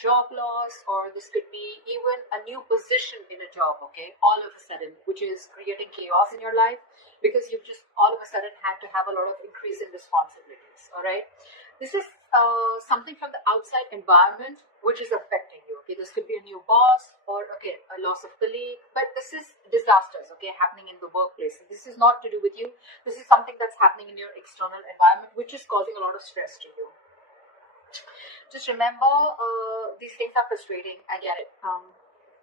job loss, or this could be even a new position in a job, okay, all of a sudden, which is creating chaos in your life because you've just all of a sudden had to have a lot of increase in responsibilities. All right, this is something from the outside environment which is affecting you. Okay, this could be a new boss or okay, a loss of colleague, but this is disasters, okay, happening in the workplace. This is not to do with you. This is something that's happening in your external environment, which is causing a lot of stress to you. Just remember, these things are frustrating. I get it.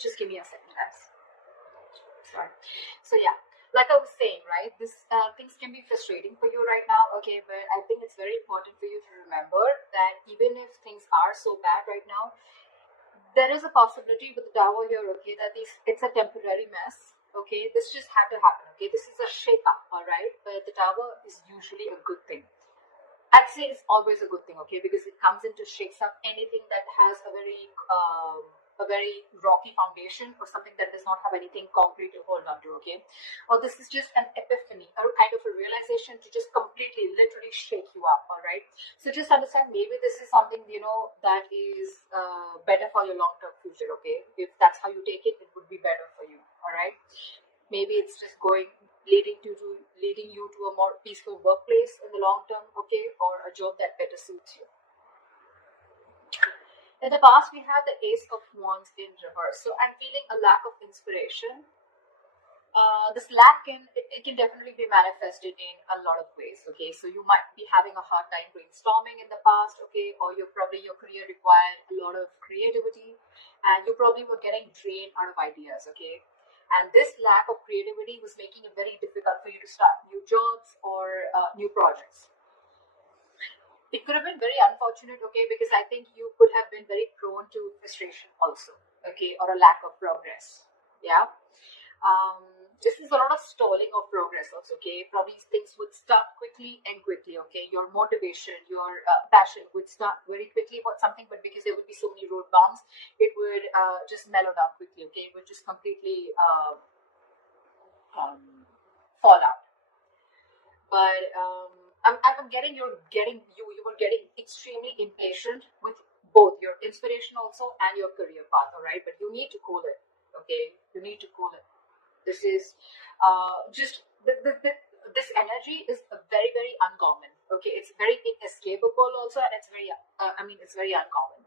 Just give me a second, guys. Sorry. So yeah, like I was saying, right? This things can be frustrating for you right now. Okay, but I think it's very important for you to remember that even if things are so bad right now, there is a possibility with the Tower here. Okay, that it's a temporary mess. Okay, this just had to happen. Okay, this is a shake up. All right, but the Tower is usually a good thing. I'd say it's always a good thing, okay, because it comes into shakes up anything that has a very rocky foundation or something that does not have anything concrete to hold on to, okay. Or this is just an epiphany or kind of a realization to just completely, literally shake you up, all right. So just understand, maybe this is something that is better for your long-term future, okay. If that's how you take it, it would be better for you, all right. Maybe it's just leading you to a more peaceful workplace in the long term, okay, or a job that better suits you. In the past, we have the Ace of Wands in reverse. So I'm feeling a lack of inspiration. This lack it can definitely be manifested in a lot of ways, okay. So you might be having a hard time brainstorming in the past, okay, or your career required a lot of creativity, and you probably were getting drained out of ideas, okay. And this lack of creativity was making it very difficult for you to start new jobs or new projects. It could have been very unfortunate, okay, because I think you could have been very prone to frustration also, okay, or a lack of progress. Yeah. This is a lot of stalling of progress also, okay. Probably things would start quickly, okay. Your motivation, your passion would start very quickly for something, but because there would be so many road bumps, it would just mellow down quickly, okay. It would just completely fall out. But I'm getting you were getting extremely impatient with both your inspiration also and your career path, all right. But you need to cool it, okay. You need to cool it. This is just this energy is very, very uncommon, okay. It's very inescapable also, and it's very it's very uncommon.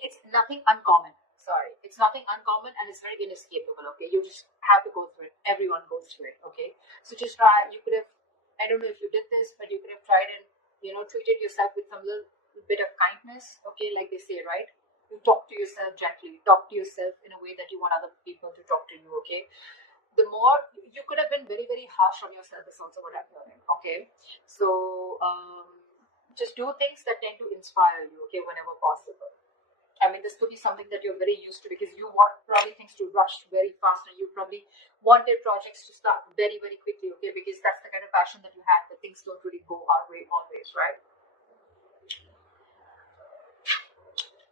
It's nothing uncommon. Sorry, it's nothing uncommon, and it's very inescapable, okay. You just have to go through it. Everyone goes through it, okay. So just try. You could have, I don't know if you did this, but you could have tried and treated yourself with some little bit of kindness, okay, like they say, right? You talk to yourself gently, talk to yourself in a way that you want other people to talk to you, okay. The more you could have been very, very harsh on yourself is also what I'm learning, okay. So just do things that tend to inspire you, okay, whenever possible. This could be something that you're very used to because you want probably things to rush very fast, and you probably wanted projects to start very, very quickly, okay, because that's the kind of passion that you have, that things don't really go our way always, right?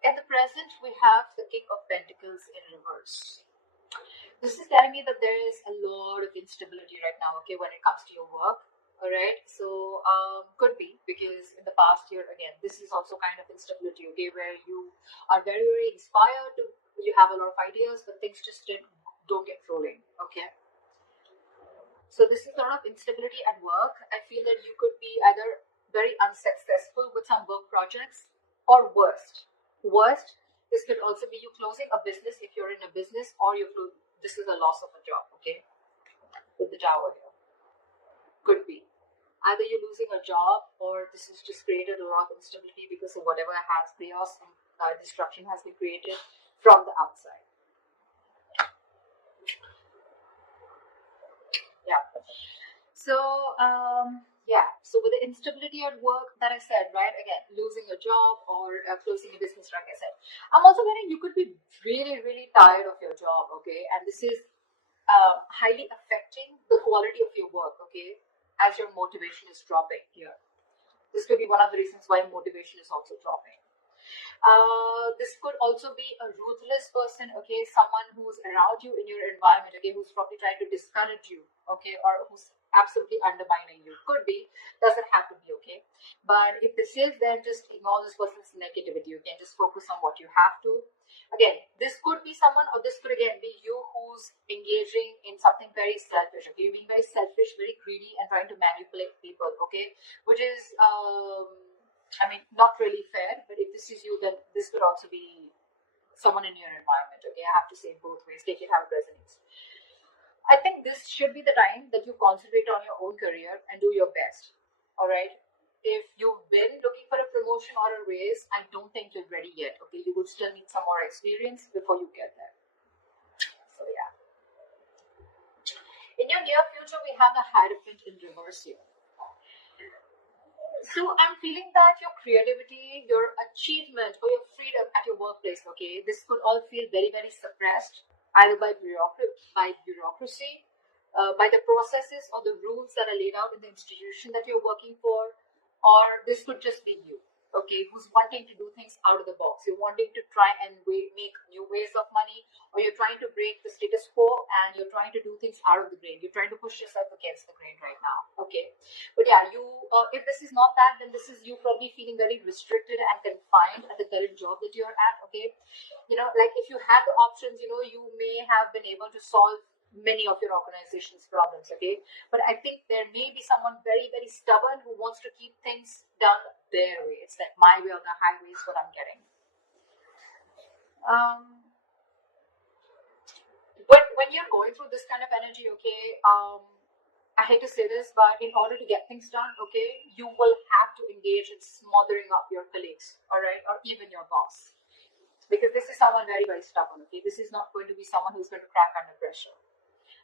At the present, we have the King of Pentacles in reverse. This is telling me that there is a lot of instability right now, okay, when it comes to your work. All right, so could be because in the past year, again, this is also kind of instability, okay, where you are very, very inspired you have a lot of ideas, but things just don't get rolling, okay. So this is a lot of instability at work. I feel that you could be either very unsuccessful with some work projects, or worst, this could also be you closing a business if you're in a business, or this is a loss of a job, okay, with the Tower here. Could be either you're losing a job, or this has just created a lot of instability because of whatever has chaos and destruction has been created from the outside. Yeah. So so with the instability at work that I said, right, again, losing a job or closing a business, like I said, I'm also getting you could be really, really tired of your job, okay, and this is highly affecting the quality of your work, okay, as your motivation is dropping here. This could be one of the reasons why motivation is also dropping. This could also be a ruthless person, okay, someone who's around you in your environment, okay, who's probably trying to discourage you, okay, or who's absolutely undermining you. Could be, doesn't have to be, okay? But if this is, then just ignore this person's negativity. You can just focus on what you have to. Again, this could be someone, or this could again be you who's engaging in something very selfish, okay? You're being very selfish, very greedy, and trying to manipulate people, okay? Which is, I mean, not really fair, but if this is you, then this could also be someone in your environment, okay? I have to say both ways, take it how it resonates. I think this should be the time that you concentrate on your own career and do your best, all right? If you've been looking for a promotion or a raise, I don't think you're ready yet, okay? You would still need some more experience before you get there. So, yeah. In your near future, we have the Hierophant in reverse here. So I'm feeling that your creativity, your achievement, or your freedom at your workplace, okay, this could all feel very, very suppressed, either by bureaucracy, by the processes or the rules that are laid out in the institution that you're working for, or this could just be you, okay, who's wanting to do things out of the box. You're wanting to try and make new ways of money, or you're trying to break the status quo and you're trying to do things out of the grain. You're trying to push yourself against the grain right now, okay? But yeah, you, if this is not that, then this is you probably feeling very restricted and confined at the current job that you're at, okay? You know, like if you had the options, you know, you may have been able to solve many of your organization's problems, okay? But I think there may be someone very, very stubborn who wants to keep things done their way. It's like my way or the highway is what I'm getting. But when you're going through this kind of energy, okay, I hate to say this, but in order to get things done, okay, you will have to engage in smothering up your colleagues, all right, or even your boss. Because this is someone very, very stubborn, okay? This is not going to be someone who's going to crack under pressure.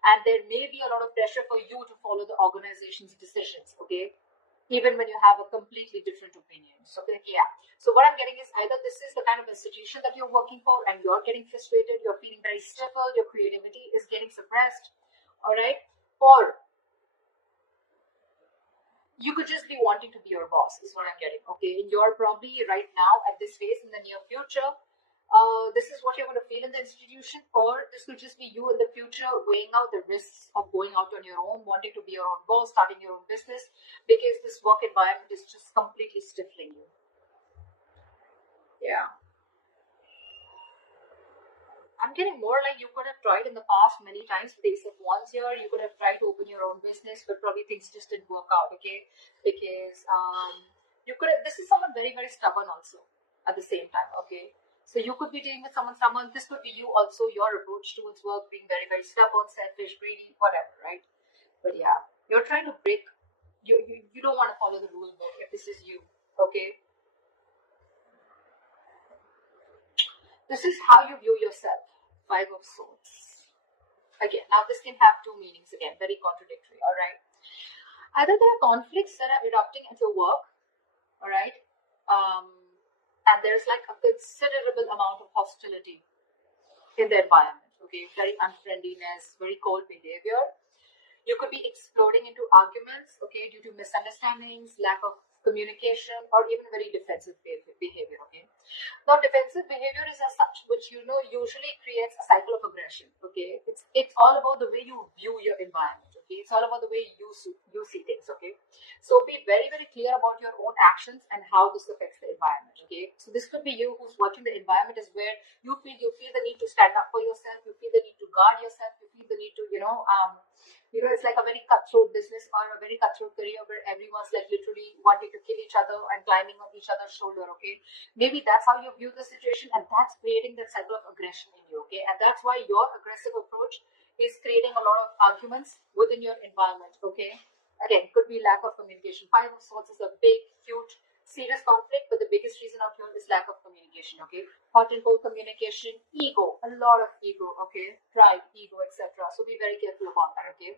And there may be a lot of pressure for you to follow the organization's decisions, okay? Even when you have a completely different opinion. So, yeah. So what I'm getting is either this is the kind of institution that you're working for and you're getting frustrated, you're feeling very stifled, your creativity is getting suppressed, all right? Or you could just be wanting to be your boss, is what I'm getting, okay? And you're probably right now at this phase in the near future, this is what you're going to feel in the institution, or this could just be you in the future weighing out the risks of going out on your own, wanting to be your own boss, starting your own business, because this work environment is just completely stifling you. Yeah. I'm getting more like you could have tried in the past many times with Ace of Wands here. You could have tried to open your own business, but probably things just didn't work out, okay? Because you could have, this is someone very, very stubborn also at the same time, okay? So you could be dealing with someone, this could be you also, your approach towards work being very, very stubborn, selfish, greedy, whatever, right? But yeah, you're trying to break, you don't want to follow the rule book if this is you, okay? This is how you view yourself, 5 of Swords. Again, now this can have two meanings again, very contradictory, all right? Either there are conflicts that are erupting at your work, all right? And there's like a considerable amount of hostility in the environment, okay? Very unfriendliness, very cold behavior. You could be exploding into arguments, okay, due to misunderstandings, lack of communication, or even very defensive behavior, okay? Now, defensive behavior is as such, which usually creates a cycle of aggression, okay? It's all about the way you view your environment, okay? It's all about the way you see things, okay? So be very, very clear about your own actions and how this affects the environment, okay? So this could be you who's watching the environment is where you feel the need to stand up for yourself, you feel the need to guard yourself, you feel the need to, it's like a very cutthroat business or a very cutthroat career where everyone's like literally wanting to kill each other and climbing on each other's shoulder, okay? Maybe that's how you view the situation, and that's creating that cycle of aggression in you, okay? And that's why your aggressive approach is creating a lot of arguments within your environment, okay? Again, could be lack of communication. 5 of Swords is a big, huge, serious conflict, but the biggest reason out here is lack of communication, okay? Hot and cold communication, ego, a lot of ego, okay? Pride, ego, etc. So be very careful about that, okay?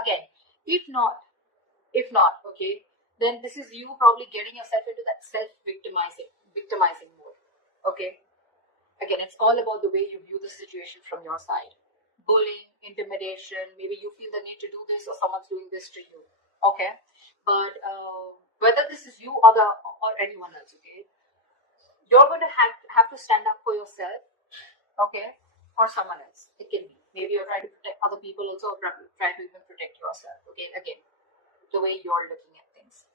Again, if not, okay, then this is you probably getting yourself into that victimizing mode, okay? Again, it's all about the way you view the situation from your side. Bullying, intimidation, maybe you feel the need to do this or someone's doing this to you, okay? But whether this is you or anyone else, okay, you're going to have to stand up for yourself, okay, or someone else. It can be Maybe you're trying to protect other people also, or trying to even protect yourself. Okay, again, the way you're looking at things.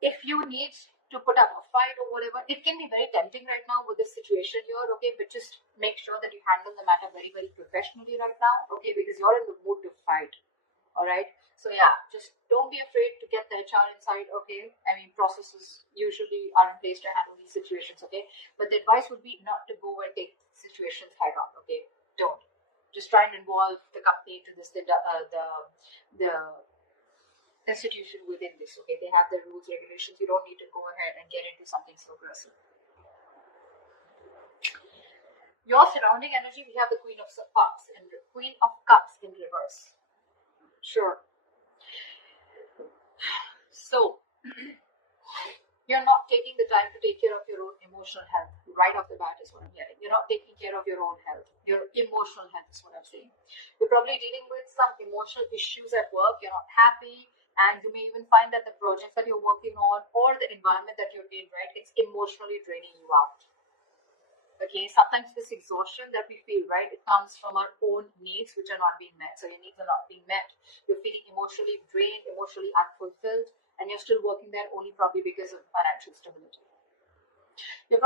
If you need to put up a fight or whatever, it can be very tempting right now with this situation here, okay, but just make sure that you handle the matter very, very professionally right now, okay, because you're in the mood to fight. All right, so yeah, just don't be afraid to get the HR inside, okay. I mean, processes usually are in place to handle these situations, okay, but the advice would be not to go and take situations head on, okay. Don't just try and involve the company to this, the institution within this, okay. They have their rules, regulations. You don't need to go ahead and get into something so aggressive. Your surrounding energy, we have the Queen of Cups and Queen of Cups in reverse. Sure. So you're not taking the time to take care of your own emotional health right off the bat is what I'm hearing. You're not taking care of your own health. Your emotional health is what I'm saying. You're probably dealing with some emotional issues at work. You're not happy, and you may even find that the projects that you're working on or the environment that you're in, right, it's emotionally draining you out. Okay, sometimes this exhaustion that we feel, right, it comes from our own needs which are not being met. So your needs are not being met. You're feeling emotionally drained, emotionally unfulfilled, and you're still working there only probably because of financial stability. It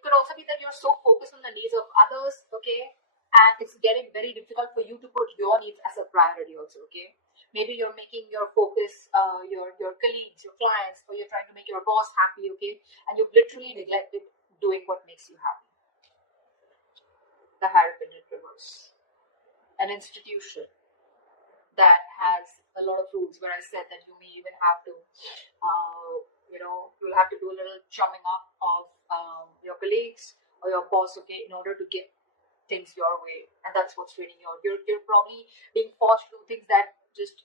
could also be that you're so focused on the needs of others, okay, and it's getting very difficult for you to put your needs as a priority also, okay. Maybe you're making your focus your colleagues, your clients, or you're trying to make your boss happy, okay, and you've literally neglected doing what makes you happy. The Hierophant in reverse, an institution that has a lot of rules, where I said that you may even have to you'll have to do a little chumming up of your colleagues or your boss, okay, in order to get things your way, and that's what's draining you out. You're probably being forced to do things that just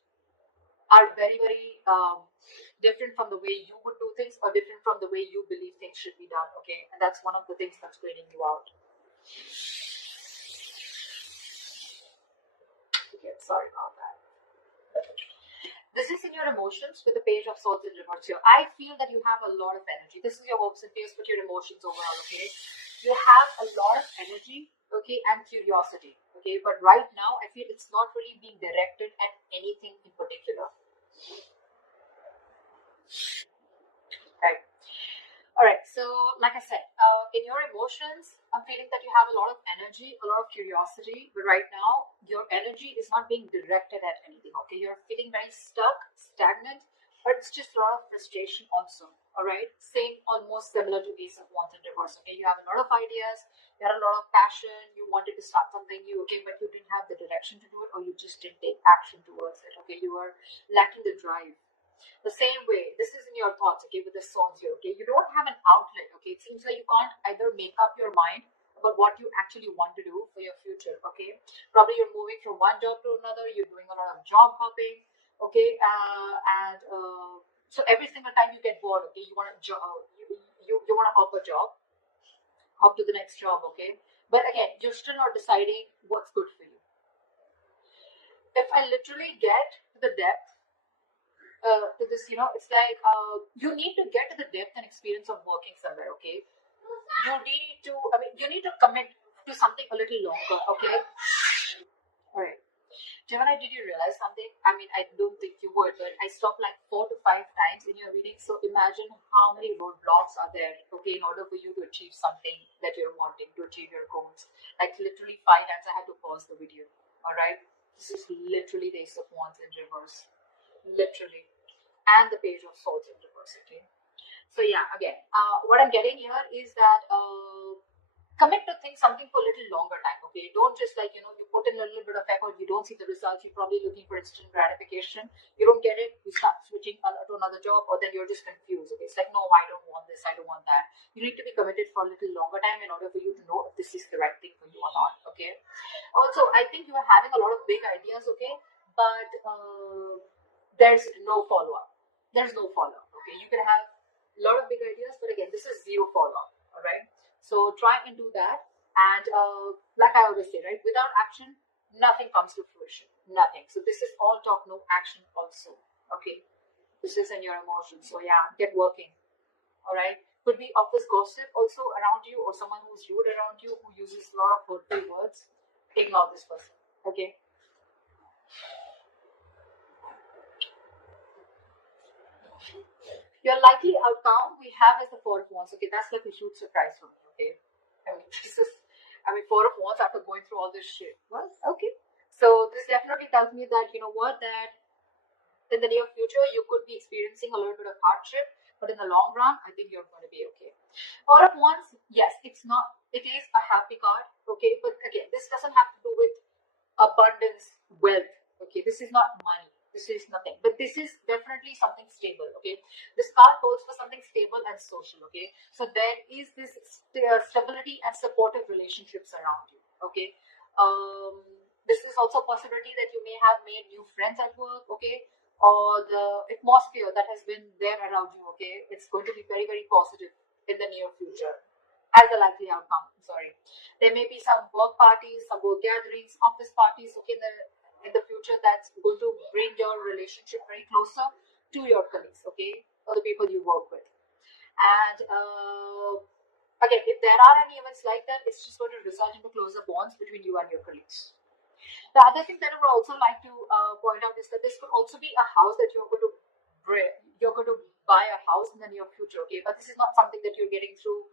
are very, very different from the way you would do things, or different from the way you believe things should be done, okay, and that's one of the things that's draining you out. Okay, sorry about that. This is in your emotions with the Page of Swords in reverse here. I feel that you have a lot of energy. This is your hopes and fears, but your emotions overall, okay? You have a lot of energy, okay, and curiosity, okay? But right now, I feel it's not really being directed at anything in particular. Right. All right, so like I said, in your emotions, I'm feeling that you have a lot of energy, a lot of curiosity, but right now, your energy is not being directed at anything, okay? You're feeling very stuck, stagnant, but it's just a lot of frustration also, all right? Same, almost similar to Ace of Wands in reverse, okay? You have a lot of ideas, you had a lot of passion, you wanted to start something new, okay, but you didn't have the direction to do it, or you just didn't take action towards it, okay? You were lacking the drive. The same way, this is in your thoughts, okay, with the swords here, okay? You don't have an outlet, okay? It seems like you can't either make up your mind about what you actually want to do for your future, okay? Probably you're moving from one job to another, you're doing a lot of job hopping, okay? So every single time you get bored, okay, you want to you want to hop a job, hop to the next job, okay? But again, you're still not deciding what's good for you. If I literally get to the depth to this, it's like you need to get to the depth and experience of working somewhere, okay? You need to commit to something a little longer, okay? All right. Gemini, did you realize something? I mean, I don't think you would, but I stopped like 4 to 5 times in your reading. So imagine how many roadblocks are there, okay, in order for you to achieve something that you're wanting, to achieve your goals. Like literally 5 times I had to pause the video, all right? This is literally the Ace of Wands in reverse. Literally. And the Page of Swords in reverse, okay? So yeah, again, what I'm getting here is that commit to something for a little longer time, okay? Don't just you put in a little bit of effort, you don't see the results, you're probably looking for instant gratification, you don't get it, you start switching to another job, or then you're just confused, okay? It's like, no, I don't want this, I don't want that. You need to be committed for a little longer time in order for you to know if this is the right thing for you or not, okay? Also, I think you are having a lot of big ideas, okay? But there's no follow-up. There's no follow-up, okay? You can have a lot of big ideas, but again, this is zero follow-up, all right? So try and do that. And like I always say, right, without action, nothing comes to fruition. Nothing. So this is all talk, no action also, okay? This is in your emotions. So yeah, get working, all right? Could be office gossip also around you, or someone who's rude around you, who uses a lot of hurtful words. ignore this person. Okay. Your likely outcome we have is the Four of Wands. Okay, that's like a huge surprise for me. Okay, Four of Wands after going through all this shit. What? Okay, so this definitely tells me that you know what, that in the near future you could be experiencing a little bit of hardship, but in the long run, I think you're going to be okay. Four of Wands, yes, it's not. It is a happy card. Okay, but again, this doesn't have to do with abundance, wealth. Okay, this is not money. This is nothing, but this is definitely something stable. Okay, this card holds for something stable and social. Okay, so there is this stability and supportive relationships around you. Okay, this is also a possibility that you may have made new friends at work. Okay, or the atmosphere that has been there around you. Okay, it's going to be very, very positive in the near future as a likely outcome. I'm sorry, there may be some work parties, some work gatherings, office parties. Okay, in the future, that's going to bring your relationship very closer to your colleagues. Okay, or the people you work with. And again, if there are any events like that, it's just going to result into closer bonds between you and your colleagues. The other thing that I would also like to point out is that this could also be a house that you're going to buy a house in the near future. Okay, but this is not something that you're getting through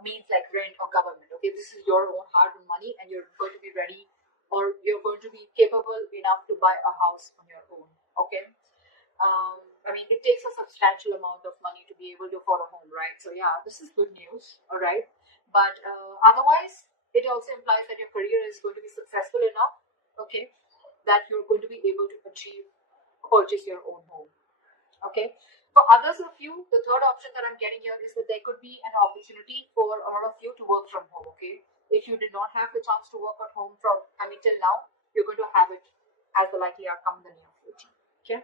means like rent or government. Okay, this is your own hard-earned money, and you're going to be ready, or you're going to be capable enough to buy a house on your own. Okay. It takes a substantial amount of money to be able to afford a home, right? So yeah, this is good news. All right, but otherwise, it also implies that your career is going to be successful enough. Okay, that you're going to be able to purchase your own home. Okay, for others of you, the third option that I'm getting here is that there could be an opportunity for a lot of you to work from home. Okay, if you did not have the chance to work at home till now, you're going to have it as the likely outcome in the near future. Okay.